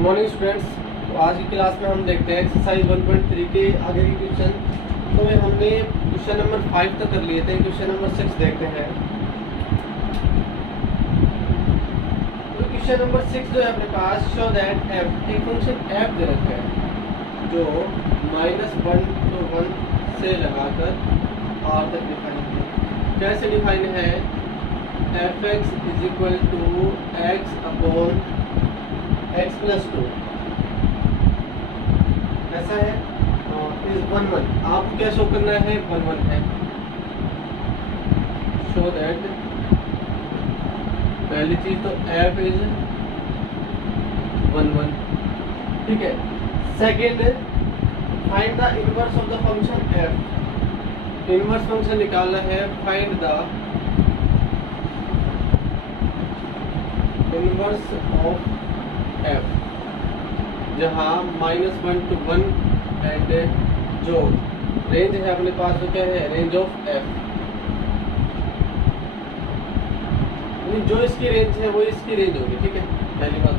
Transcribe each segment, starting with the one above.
Morning students. तो आज की क्लास में हम देखते हैं एक्सरसाइज 1.3 के आगे की क्वेश्चन। तो हमने क्वेश्चन नंबर 5 तक कर लिए थे, क्वेश्चन नंबर 6 देखते हैं। तो क्वेश्चन नंबर 6 जो है अपने पास, शो दैट एफ, एक फंक्शन एफ दे रखा है जो -1 to 1 से लगाकर r तक डिफाइन है। कैसे डिफाइन है? F x is equal to x upon x plus 2 ऐसा है। इज 1 आपको क्या शो करना है? 1 है। शो दैट पहली चीज तो f इज 1 ठीक है। Second, find the inverse of the function f। Inverse function निकालना है। Find the inverse of f, जहाँ -1 to 1 एंड जो रेंज है अपने पास वो क्या है? Range of f। जो इसकी रेंज है वो इसकी रेंज होगी। ठीक है, पहली बात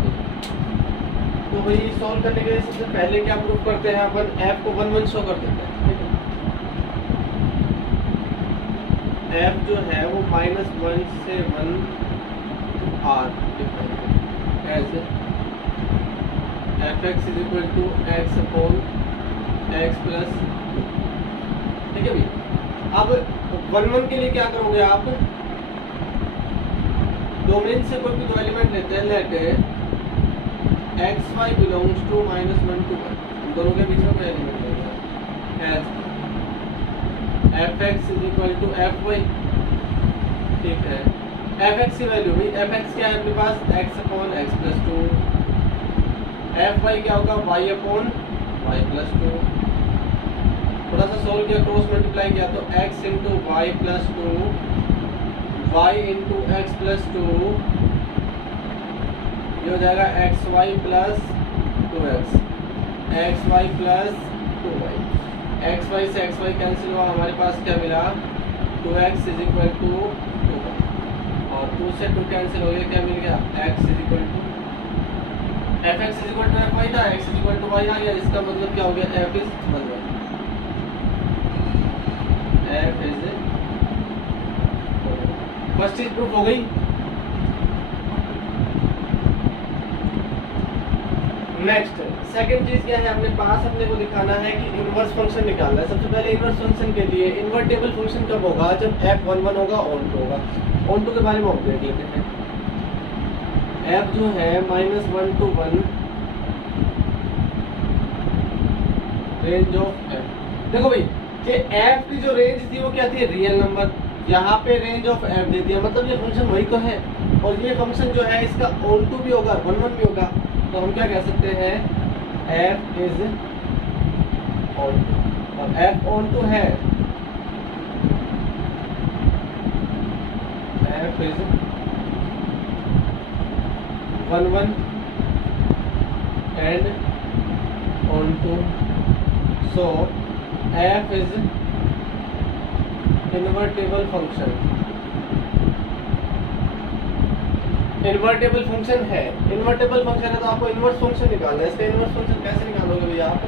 तो वही सॉल्व करने के लिए सबसे पहले क्या प्रूफ करते हैं अपन? f को 1 शो कर देते हैं। ठीक है, f जो है वो -1 से 1 r as F x is equal to x upon x plus 2। ठीक है भाई। अब 1 के लिए क्या करोगे आप? डोमेन से कोई भी दो एलिमेंट लेते हैं। Let x y belongs to -1 to 1, दोनों के बीच में कोई एलिमेंट लेगा as F x is equal to F Y. ठीक है, एफ एक्स की वैल्यू भाई, एफ एक्स क्या है अपने पास? X upon x plus 2। F Y क्या होगा? Y upon Y plus 2। थोड़ा सा सोल्व किया, क्रॉस मल्टीप्लाई किया तो X into Y plus 2, Y into X plus 2, ये हो जाएगा X Y plus 2x, X Y plus 2y। X Y से एक्स वाई कैंसिल हुआ, हमारे पास क्या मिला? 2x is equal to 2y, और 2 से 2 कैंसिल हो गया, क्या मिल गया? x is equal to f x is equal to F y था, x is equal to y आ गया। इसका मतलब क्या हो गया? F is 1। F is first चीज प्रूफ हो गई। नेक्स्ट सेकंड चीज क्या है अपने पास? अपने को दिखाना है कि इनवर्स फंक्शन निकालना है। सबसे पहले इनवर्स फंक्शन के लिए इन्वर्टेबल फंक्शन कब होगा? जब एफ 1 होगा, ऑन टू होगा। ऑन टू के बारे में हम देख लेते हैं। f जो है -1 to 1 रेंज ऑफ f। देखो भाई, ये f की जो रेंज थी वो क्या थी? Real number. यहाँ पे रेंज ऑफ f दे दिया, मतलब ये फंक्शन वही तो है। और ये फंक्शन जो है इसका ऑन टू भी होगा, 1 भी होगा। तो हम क्या कह सकते हैं? f इज ऑन टू, और f ऑन टू है f is 1 and on to, so f is invertible function। Invertible function है, इन्वर्टेबल फंक्शन है तो आपको इनवर्स फंक्शन निकालना है। इसका इनवर्स फंक्शन कैसे निकालोगे भैया आप?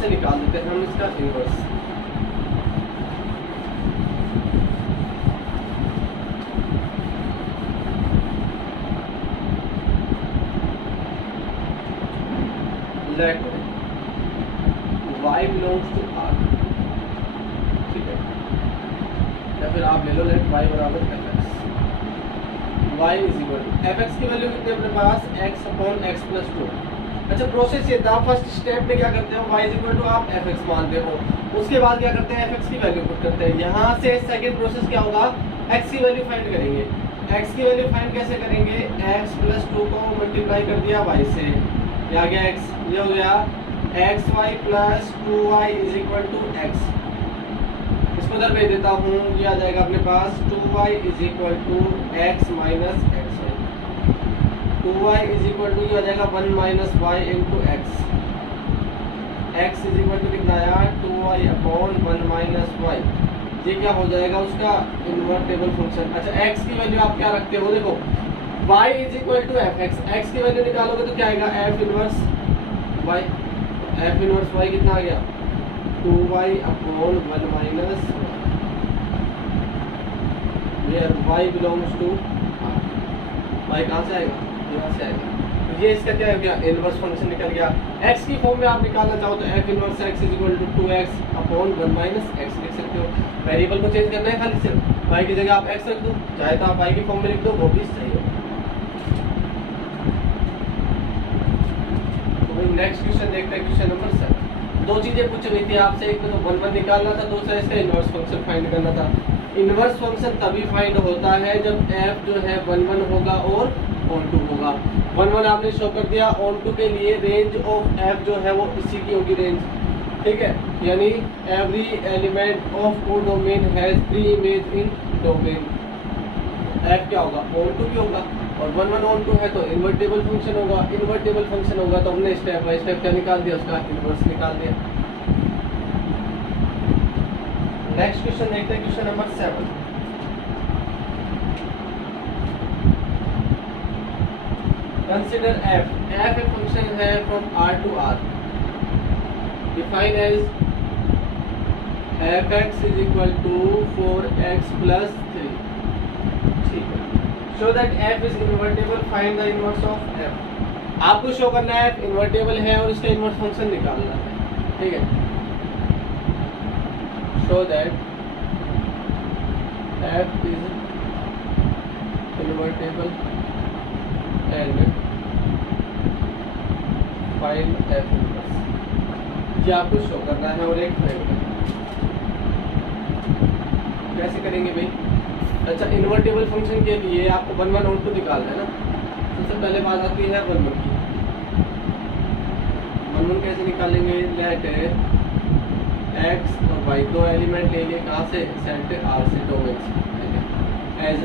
से निकाल देते हैं हम इसका inverse. Let y belongs to r। ठीक है, या फिर आप ले लो लेट y बराबर fx। y is equal to fx की वैल्यू कितनी अपने पास? x upon x plus 2। अच्छा, प्रोसेस ये था, फर्स्ट स्टेप में क्या करते हो? y इज इक्वल टू आप fx मानते हो, उसके बाद क्या करते हैं? fx की वैल्यू पुट करते हैं। यहाँ से सेकंड प्रोसेस क्या होगा? x की वैल्यू फाइंड करेंगे। x की वैल्यू फाइंड कैसे करेंगे? x प्लस 2 को मल्टीप्लाई कर दिया y से, ये आ गया x, ये हो गया x Y plus 2y is equal to x। इसको इधर भेज देता हूँ, ये आ जाएगा अपने पास 2y is equal to x minus x y. 2y is equal to ये आ जाएगा 1 minus y into x. x is equal to कितना आया 2y अपॉन 1 माइनस वाई, ये क्या हो जाएगा उसका इन्वर्टेबल फंक्शन। अच्छा x की वैल्यू आप क्या रखते हो, देखो y is equal to f x, x की वैल्यू निकालोगे तो क्या आएगा f inverse y, f inverse y कितना आ गया 2y upon 1 minus where y belongs to y, कहाँ से आएगा यहाँ से आएगा, तो ये इसका क्या हो गया इनवर्स फंक्शन निकल गया। x की फॉर्म में आप निकालना चाहो तो f inverse x is equal to 2x upon 1 minus x लिख सकते हो। वेरिएबल को चेंज करना है खाली सिर्फ y की जगह आप x रख दो, चाहे तो आप y की फॉर्म में लिख दो, वो भी सही है। तो भाई नेक्स्ट क्वेश्चन देखते हैं, क्वेश्चन नंबर 7। दो चीजें पूछी हुई थी आपसे, एक तो 1 1 निकालना था, दूसरा इसका इनवर्स फंक्शन फाइंड करना था। इनवर्स फंक्शन तभी फाइंड होता है जब f जो है 1 1 होगा और ऑन 2 होगा। 1 1 आपने शो कर दिया, ऑन 2 के लिए रेंज ऑफ f जो है वो इसी की होगी रेंज, ठीक है, यानी every element of codomain has 3 image in domain, f क्या होगा ऑन 2 भी होगा, और 1 1 ऑन 2 है तो इन्वर्टेबल फंक्शन होगा। इन्वर्टेबल फंक्शन होगा तो हमने स्टेप बाय स्टेप क्या निकाल दिया, उसका इनवर्स निकाल दिया। नेक्स्ट क्वेश्चन देखते हैं, question number 7। Consider f. f एक फंक्शन है from R to R, defined as fx is equal to 4x plus 3. ठीक है, show that f is invertible, find the inverse of f. आपको show करना है f invertible है और इसका इनवर्स फंक्शन निकालना है, ठीक है। show that f is invertible and find f inverse, ये आपको शो करना है और एक फाइंड करना है। कैसे करेंगे भाई? अच्छा, इन्वर्टेबल फंक्शन के लिए आपको 1 1 और 2 निकालना है ना। सबसे पहले बात आती है 1 1 की। 1 1 कैसे निकालेंगे? लेट x और y दो एलिमेंट ले लिए, कहाँ से? सेट R से, डोमेन से, as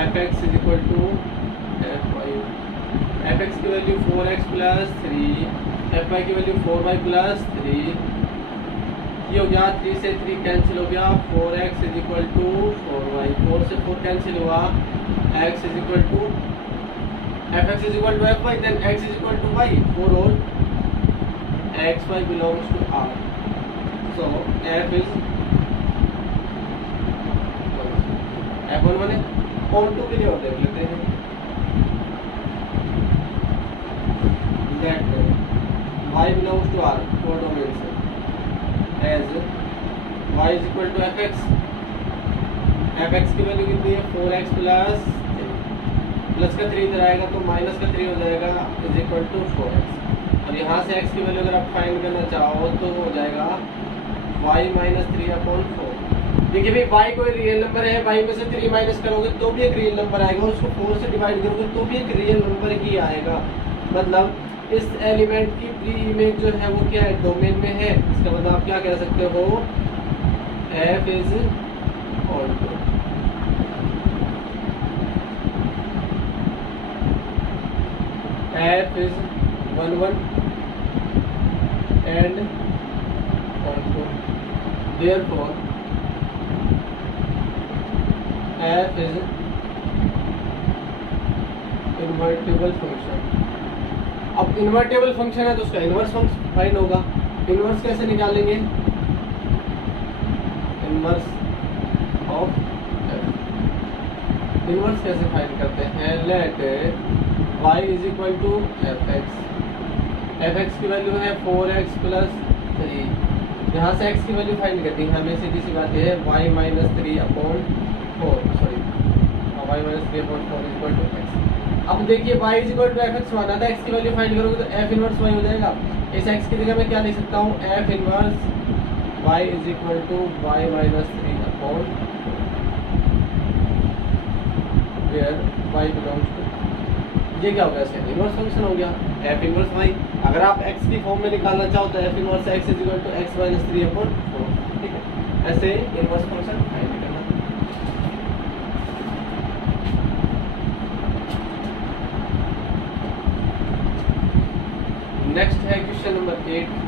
fx is equal to fy, fx की वैल्यू 4x प्लस 3, fy की वैल्यू 4y प्लस 3, ये हो गया 3 से 3 कैंसिल हो गया, 4x is equal to 4y, 4 से 4 कैंसिल हुआ, x is equal to fx is equal to fy, then x is equal to y, 4 और xy belongs to R, so f is f1 बने। ऑन 2 के लिए और देख लेते हैं, that y belongs to R, codomain से, as y is equal to fx, fx की वैल्यू कितनी है? 4x प्लस 3, प्लस का 3 इधर आएगा तो माइनस का 3 हो जाएगा, इज इक्वल टू 4x, और यहाँ से x की वैल्यू अगर आप फाइंड करना चाहो तो हो जाएगा y माइनस 3 अपॉन 4। देखिए भाई y कोई रियल नंबर है, y में से 3 माइनस करोगे तो भी एक रियल नंबर आएगा, उसको 4 से डिवाइड करोगे तो भी एक रियल नंबर ही आएगा। मतलब इस एलिमेंट की प्री इमेज जो है वो क्या है? डोमेन में है। इसका मतलब आप क्या कह सकते हो? f is on 2, f is 1 1 and on 2, therefore f is invertible function. अब इन्वर्टेबल फंक्शन है तो उसका इनवर्स फंक्शन फाइंड होगा। इनवर्स कैसे निकालेंगे? इनवर्स ऑफ f, इनवर्स कैसे फाइंड करते हैं? Let y is equal to fx, fx की वैल्यू है 4x प्लस 3, यहाँ से x की वैल्यू फाइंड करती है हमें, सीधी सी बात है y minus 3 upon 4, sorry y minus 3 upon 4 is equal to x। अब देखिए y is equal to fx माना था, x की वैल्यू फाइंड करोगे तो f इनवर्स y हो जाएगा। इस x की जगह मैं क्या लिख सकता हूँ? f inverse y is equal to y minus 3 upon where y belongs to, ये क्या हो गया? इसका इनवर्स फंक्शन हो गया f इनवर्स y। अगर आप x की फॉर्म में निकालना चाहो तो f inverse x is equal to x minus 3 upon 4, ठीक है। ऐसे इनवर्स फंक्शन फाइंड करना। नेक्स्ट है क्वेश्चन नंबर 8।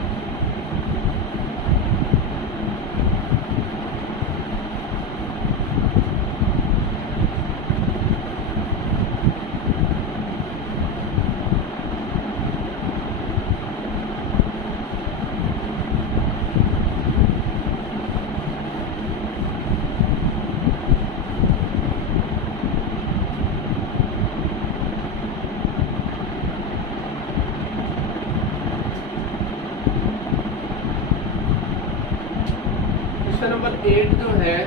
नंबर 8 जो है,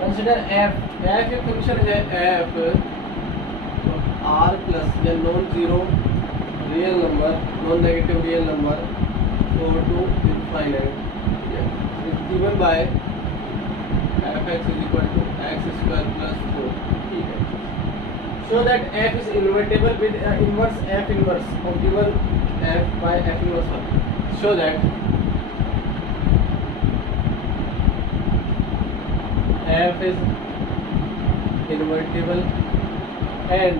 कंसिडर एफ एक फंक्शन है एफ आर प्लस या non zero real number, non negative real number 4 to infinite given by fx is equal to x square plus 4। ठीक है, so that f is invertible with inverse f inverse of given f by f inverse 1, so that f is invertible and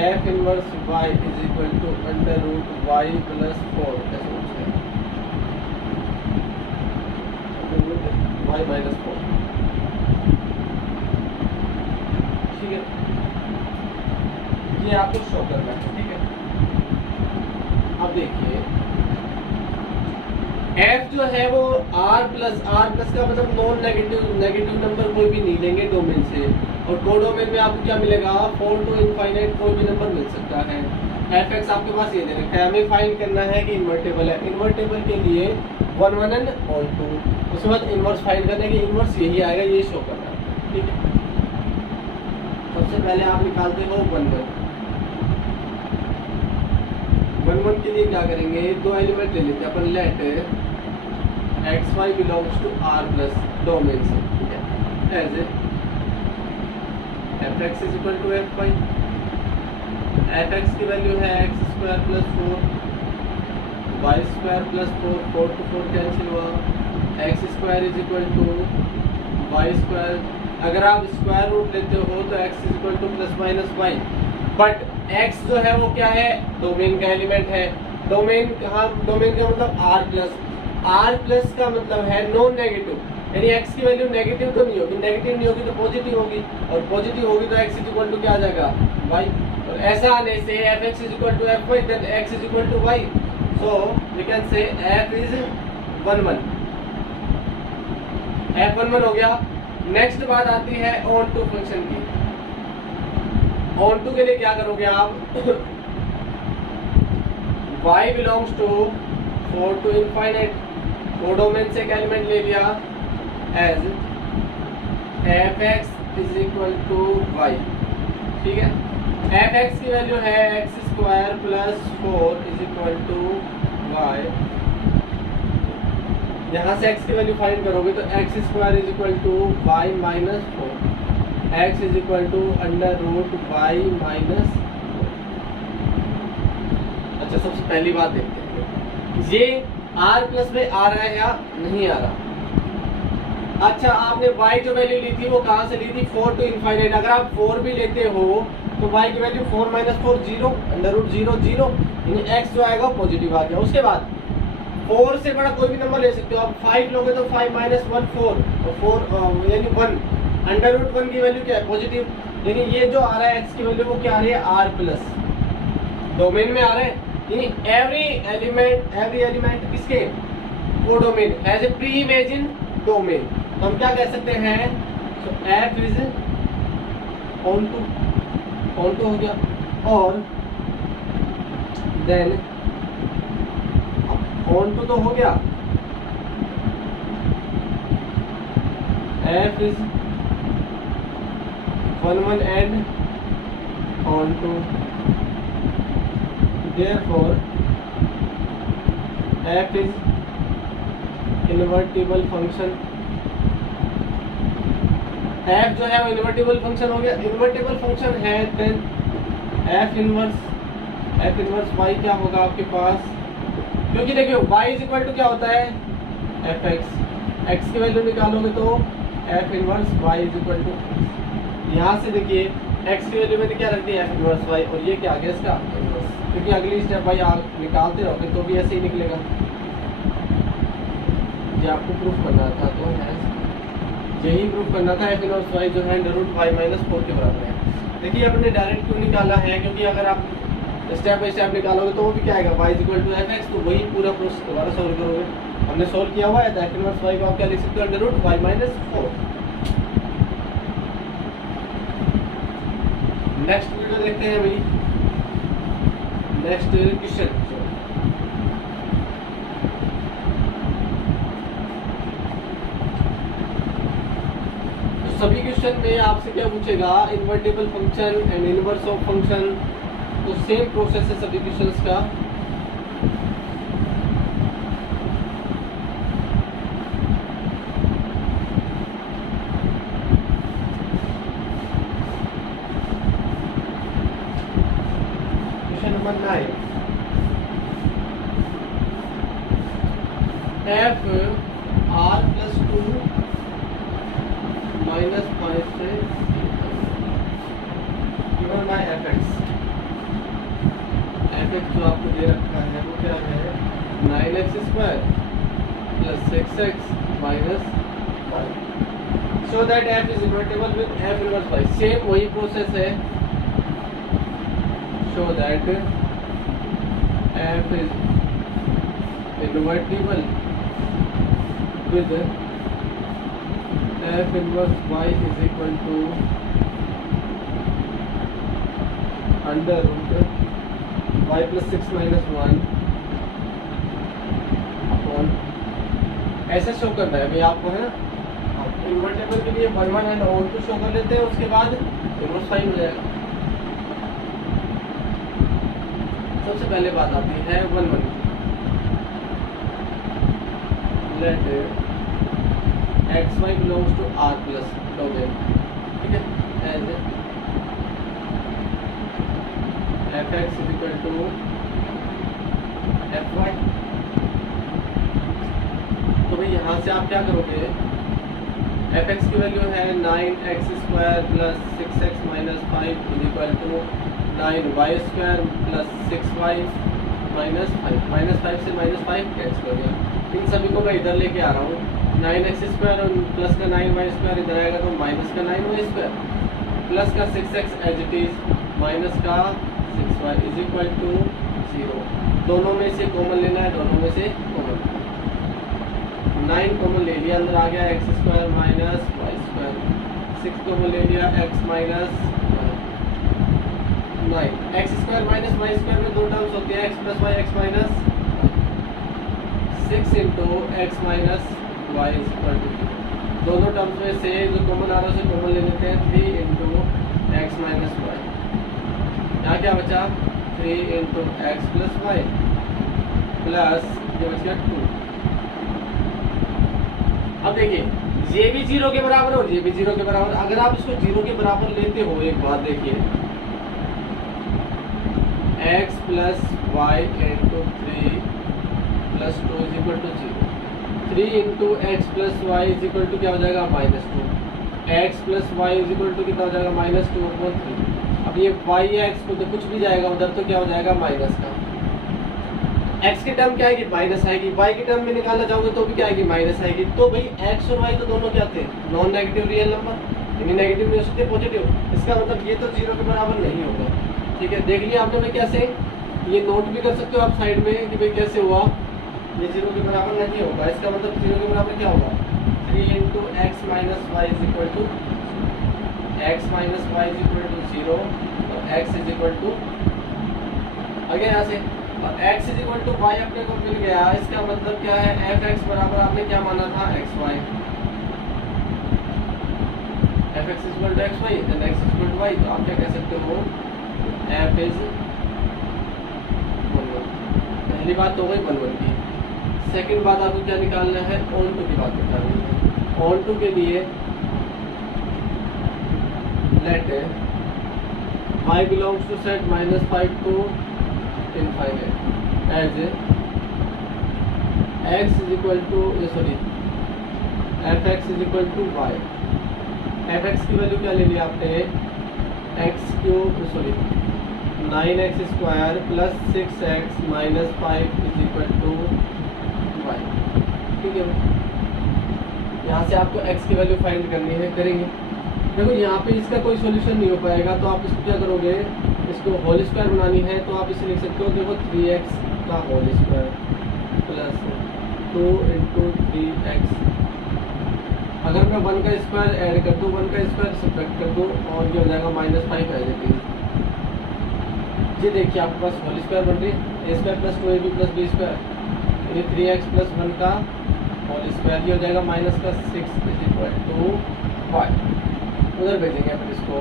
f inverse y is equal to under root y plus 4, ऐसा कुछ है, under root y minus 4। ठीक है, ये आपको show करना है। ठीक है, अब देखिए f जो है वो r प्लस का मतलब नॉन नेगेटिव नंबर कोई भी नहीं लेंगे डोमेन से, और कोडोमेन में आपको क्या मिलेगा 4 to infinite कोई भी नंबर मिल सकता है। fx आपके पास ये दे रखा है, हमें फाइंड करना है कि इन्वर्टेबल है। इन्वर्टेबल के लिए 1 1 एंड ऑल 2, उसके बाद इन्वर्स फाइंड करने की इन्वर्स यही आएगा, ये शो करना है। ठीक है, सबसे पहले आप निकालते हो 1 1 के लिए क्या करेंगे, दो एलिमेंट ले लेते हैं अपन, let x y belongs to R plus domain से। ठीक है, as F x is equal to F y, f x की वैल्यू है x square plus 4 y square plus 4, 4 to 4 cancel हुआ, x square is equal to y square, अगर आप square root लेते हो तो x is equal to plus minus y, but x जो है वो क्या है, डोमेन का एलिमेंट है। डोमेन का मतलब r प्लस का मतलब है नॉन नेगेटिव, यानी x की वैल्यू नेगेटिव तो नहीं होगी, नेगेटिव नहीं होगी तो पॉजिटिव होगी, और पॉजिटिव होगी तो x इज इक्वल टू क्या आ जाएगा y, और ऐसा आने से fx is equal to fy then x is equal to y, so we can say f is 1 1, f 1 1 हो गया। नेक्स्ट बात आती है ऑन टू फंक्शन की। ऑन टू के लिए क्या करोगे आप, y belongs to 4 to infinite, codomain से एक एलिमेंट ले लिया as fx is equal to y। ठीक है, fx की वैल्यू है x square plus 4 is equal to y, यहाँ से x की वैल्यू फाइंड करोगे तो x square is equal to y minus 4, x is equal to under root y minus. अच्छा, सबसे पहली बात देखते हैं ये r प्लस में आ रहा है या नहीं आ रहा। अच्छा, आपने y जो वैल्यू ली थी वो कहाँ से ली थी, 4 to infinite, अगर आप 4 भी लेते हो तो y की वैल्यू 4 माइनस 4 0, अंडर रूट 0 0, यानी x जो आएगा पॉजिटिव आ गया। उसके बाद 4 से बड़ा कोई भी नंबर ले सकते हो आप, 5 लोगे तो 5 माइनस 1 4, और 4 यानी 1, अंडर रूट 1 की वैल्यू क्या है पॉजिटिव, यानी ये जो आ रहा है x की वैल्यू वो क्या आ रही है r प्लस, डोमेन में आ रहा है, यानी एवरी एलिमेंट किसके, codomain has a pre image in domain. तो हम क्या कह सकते हैं, तो f इज ऑन टू हो गया, और देन ऑन टू तो हो गया, f is 1 1 and onto, therefore f is invertible function. f जो है वो इन्वर्टिबल फंक्शन हो गया, इन्वर्टिबल फंक्शन है, देन f इनवर्स y क्या होगा आपके पास, क्योंकि देखिए y इज इक्वल टू क्या होता है fx, x की वैल्यू निकालोगे तो f inverse y is equal to, यहाँ से देखिए x की वैल्यू मैंने क्या रख दी f इनवर्स y, और ये क्या आ गया इसका इनवर्स, क्योंकि अगली स्टेप भाई आप निकालते रहोगे तो भी ऐसे ही निकलेगा। ये आपको प्रूफ करना था, तो यही प्रूफ करना था एफ इनवर्स वाई जो है √y-4 के बराबर है। देखिए आपने डायरेक्ट क्यों निकाला है, क्योंकि अगर आप स्टेप बाय स्टेप निकालोगे तो वो भी क्या आएगा, y = fx, तो वही पूरा प्रोसेस दोबारा सॉल्व करोगे। हमने सॉल्व किया हुआ है, तो एफ इनवर्स वाई को आप क्या लिख सकते हो, √y-4। नेक्स्ट वीडियो देखते हैं भाई, नेक्स्ट क्वेश्चन। सभी क्वेश्चन में आपसे क्या पूछेगा, invertible function and inverse of function, तो सेम प्रोसेस है सभी क्वेश्चंस का। क्वेश्चन नंबर 9, f r+2 -5 से given by fx जो आपको दे रखा है वो क्या है, 9x² + 6x - 5, so that f is invertible with f inverse y। Same वही प्रोसेस है, so that f is invertible with f inverse y is equal to √y + 6 - 1 upon, ऐसे शो करना है भाई आपको, है ना। इन्वर्टेबल के लिए 1 1 एंड ऑन टू शो कर लेते हैं, उसके बाद इनवर्स y हो जाएगा। सबसे पहले बात आती है 1 1 let xy belongs to r plus log n, ठीक है, as fx is equal to fy। तो भाई यहाँ से आप क्या करोगे, fx की वैल्यू है 9x² + 6x - 5 is equal to 9y² + 6y - 5, -5 से -5 कैंसिल हो गया। इन सभी को मैं इधर लेके आ रहा हूँ, 9x² और प्लस का 9y² इधर आएगा तो माइनस का 9y² प्लस का 6x as it is minus का 6y इज इक्वल टू 0। दोनों में से कॉमन लेना है, दोनों में से कॉमन, 9 कॉमन ले लिया, अंदर आ गया x² - y², 6 कॉमन ले लिया x - 9, x² - y² में दो टर्म्स होती है, x + y, x - 6 × x - y is equal to 0। दोनों टर्म्स में से जो कॉमन आ रहा है उसे कॉमन ले लेते हैं, 3 × x - y। यहाँ क्या बचा, 3 × x + y प्लस ये बच गया 2। अब देखिए ये भी 0 के बराबर और ये भी 0 के बराबर। अगर आप इसको 0 के बराबर लेते हो, एक बात देखिए, x + y × 3 + 2 is equal to 0। 3 × x + y is equal to क्या हो जाएगा, -2। x + y is equal to कितना हो जाएगा, -2/3। अब ये y या x को तो कुछ भी जाएगा उधर, तो क्या हो जाएगा, माइनस का। x की टर्म क्या आएगी, माइनस आएगी, y की टर्म में निकालना चाहोगे तो भी क्या आएगी, माइनस आएगी। तो भाई x और y तो दोनों क्या थे, नॉन नेगेटिव रियल नंबर, यानी नेगेटिव नहीं हो सकते, पॉजिटिव। इसका मतलब ये तो 0 के बराबर नहीं होगा, ठीक है। देख लिया आपने, मैं कैसे ये नोट भी कर सकते हो आप साइड में कि भाई कैसे हुआ, ये 0 के बराबर नहीं होगा। इसका मतलब 0 के बराबर क्या होगा, 3 × x - y is equal to x - y is equal to 0 और x is equal to, आगे यहाँ से, और x is equal to y अपने को मिल गया। इसका मतलब क्या है, fx बराबर आपने क्या माना था, xy, fx is equal to xy, then x is equal to y। तो आप क्या कह सकते हो, f is 1 1। पहली बात तो वही 1 1 की। सेकंड बात आपको क्या निकालना है, ऑन टू की बात निकालनी है। ऑन टू के लिए late y belongs to set -5 to infinite as x is equal to fx is equal to y। fx की वैल्यू क्या ले लिया आपने, x³ 9x² plus 6x minus 5 is equal to y. ठीक है, यहाँ से आपको x की वैल्यू फाइंड करनी है, करेंगे। देखो यहाँ पे इसका कोई सॉल्यूशन नहीं हो पाएगा, तो आप इसको क्या करोगे, इसको होल स्क्वायर बनानी है तो आप इसे लिख सकते हो, देखो 3x का whole square plus 2 into 3x। अगर मैं 1 का स्क्वायर ऐड कर दूँ, 1 का स्क्वायर सब्ट्रैक्ट कर दूँ और ये हो जाएगा -5 आ जाती है। ये देखिए आपके पास होल स्क्वायर बन रही है, a square plus 2ab plus b square, ये 3x प्लस 1 का होल स्क्वायर, ये हो जाएगा माइनस का 6 इज इक्वल टू 5। उधर भेजेंगे फिर इसको,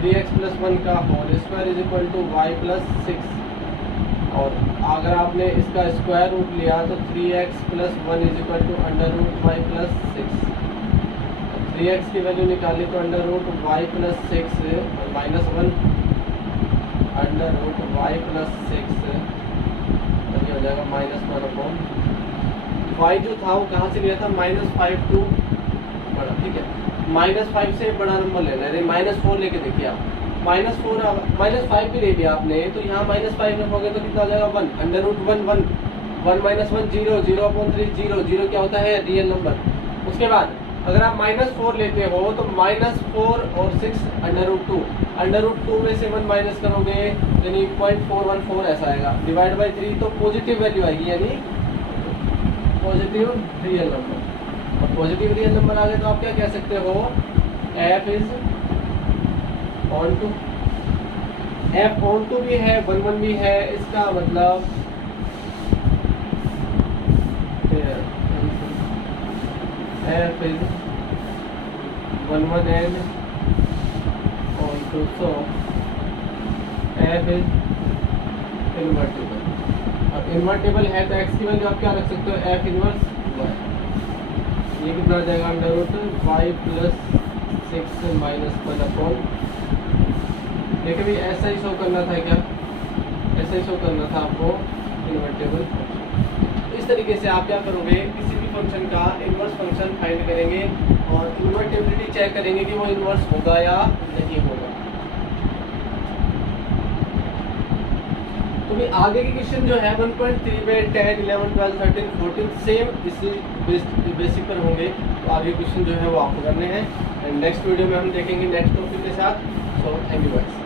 3x प्लस 1 का whole square is equal to y plus 6। और अगर आपने इसका स्क्वायर रूट लिया तो 3x plus 1 is equal to under root y plus 6। 3x की वैल्यू निकाली तो अंडर रूट वाई प्लस 6 और minus 1 under root y plus 6, तो ये हो जाएगा -1/। वाई जो था वो कहाँ से लिया था, -5 टू बड़ा। ठीक है, -5 से बड़ा नंबर लेना है, -4 लेके देखिए आप, -5 भी ले लिया आपने, तो यहाँ -5 रखोगे तो कितना हो जाएगा 1 अंडर रूट 1 1 1 माइनस 1 0 0/3 0 0 क्या होता है, रियल नंबर। उसके बाद अगर आप -4 लेते हो तो -4 और 6 अंडर रूट 2 में से 1 माइनस करोगे यानी 0.414 ऐसा आएगा, डिवाइड बाई 3 तो पॉजिटिव वैल्यू आएगी, यानी पॉजिटिव रियल नंबर। और पॉजिटिव रियल नंबर आ गए तो आप क्या कह सकते हो, f is onto. f onto भी है, 1 1 भी है, इसका मतलब f is 1 1 and on to, so f is invertible. अब इन्वर्टेबल है तो x की वैल्यू आप क्या रख सकते हो, f इनवर्स y। ये कितना आ जाएगा, under root y plus 6 minus 1/। लेकिन भी ऐसा ही शो करना था क्या, ऐसा ही शो करना था आपको इन्वर्टेबल फंक्शन। इस तरीके से आप क्या करोगे, किसी भी फंक्शन का इन्वर्स फंक्शन फाइंड करेंगे और इन्वर्टेबिलिटी चेक करेंगे कि वो इन्वर्स होगा या नहीं होगा। तो भी आगे के क्वेश्चन जो है 1.3 में 10, 11, 12, 13, 14 सेम इसी बेसिक पर होंगे। तो आगे क्वेश्चन जो है वो आपको करने हैं एंड नेक्स्ट वीडियो में हम देखेंगे नेक्स्ट टॉपिक के साथ। So thank you guys.